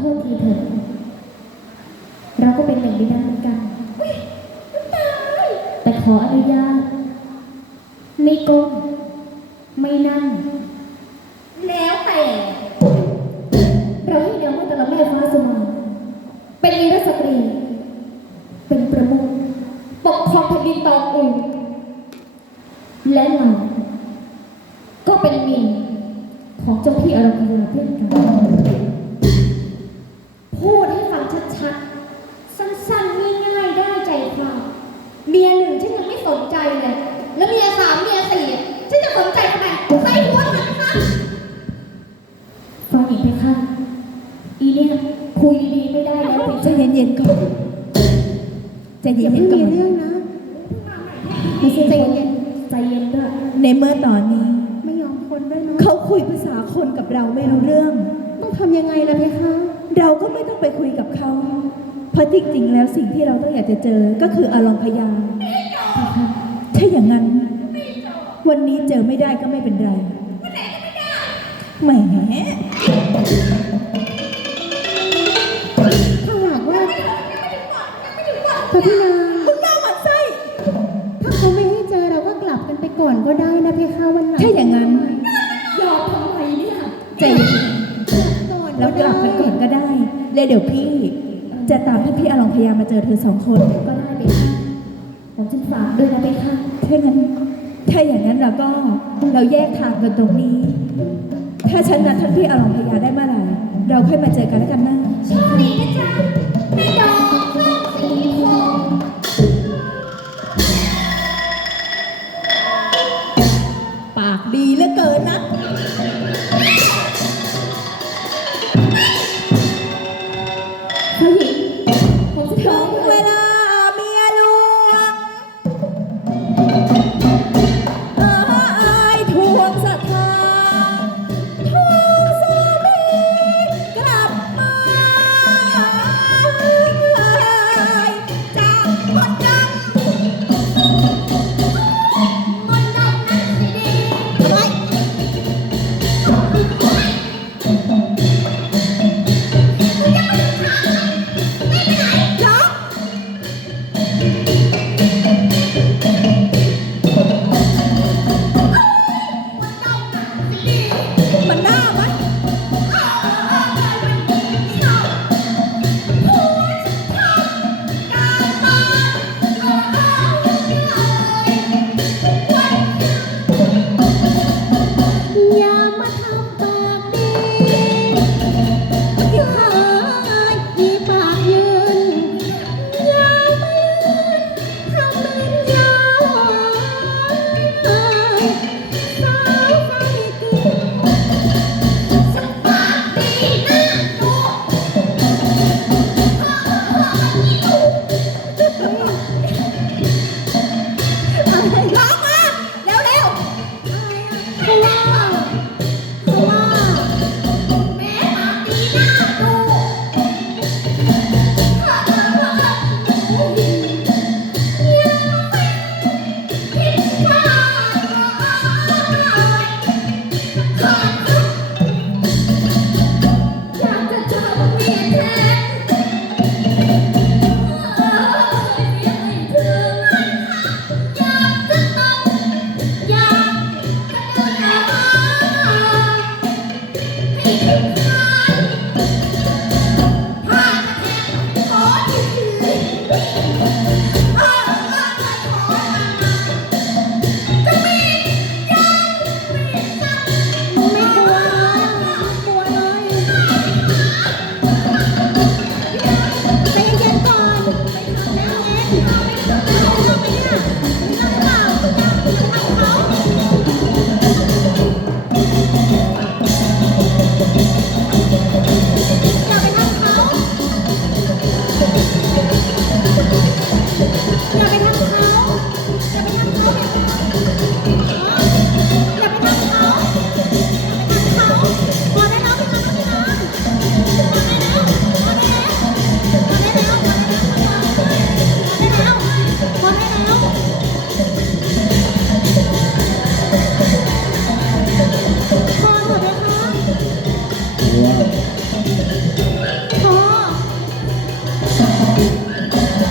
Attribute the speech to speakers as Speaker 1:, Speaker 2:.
Speaker 1: โทษทีเถอะเราก็เป็นหนึ่งในนั้นเหมือนกัน แต่ขออนุญาต ไม่ก้ม ไม่นั่ง
Speaker 2: แล้วแต่
Speaker 1: เราให้เดียวว่าแต่ละแม่ฟ้าสมานเป็นวีรสตรี เป็นประมุขปกครองแผ่นดินตองอูและเราก็เป็นมีของเจ้าพี่อรพินเพื่อนกัน
Speaker 2: ฟังชัดๆ สั้นๆ ง่ายๆ ได้ใจความเมียหนึ่งฉันยังไม่สนใจเลย แล้วเมียสามเมียสี่อะฉันจะสนใจทำไมใส่หัวมันนะคะ
Speaker 1: ฟังอีกไหมคะอีเนี่ยคุยดีๆไม่ได้แล้วไป
Speaker 3: ใจเย็นๆก่อนใจเย็นๆก่อน
Speaker 1: ไม่ใช่ใจเย็นใจเย็นด้วย
Speaker 3: ในเมื่อตอนนี้
Speaker 2: ไม่ยอมคนด้วยเนาะ
Speaker 3: เขาคุยภาษาคนกับเราไม่รู้เรื่อง
Speaker 2: ต้องทำยังไงล่ะเพคะ
Speaker 3: เราก็ไม่ต้องไปคุยกับเขา เพราะจริงๆแล้วสิ่งที่เราต้องอยากจะเจอก็คืออารองพยาถ้าอย่างนั้น วันนี้เจอไม่ได้ก็ไม่เป็นไรแหม
Speaker 2: ถ้าหากว่าพระพี่นาง
Speaker 3: มึงเล่าหมันไส้
Speaker 2: ถ้าเขาไม่ให้เจอเราก็กลับกันไปก่อนก็ได้นะเพคะวันหลัง
Speaker 3: ถ้าอย่างนั้น
Speaker 2: ยอมทำไมเนี่ย
Speaker 3: ใจ ได้แล้วเดี๋ยวพี่จะตามให้พี่อารองพยามาเจอเธอสองคน
Speaker 1: ก็ได้ไปค่ะผมฉันฝากด้วยนะไปค่ะ
Speaker 3: ถ้างั้นถ้าอย่างนั้นเราก็เราแยกทางกันตรงนี้ ถ้าฉันนัดท่านพี่อารองพยาได้เมื่อไหร่เราค่อยมาเจอกันแล้วกันนะ ถึ
Speaker 1: งเว
Speaker 3: ลา มันา
Speaker 2: ก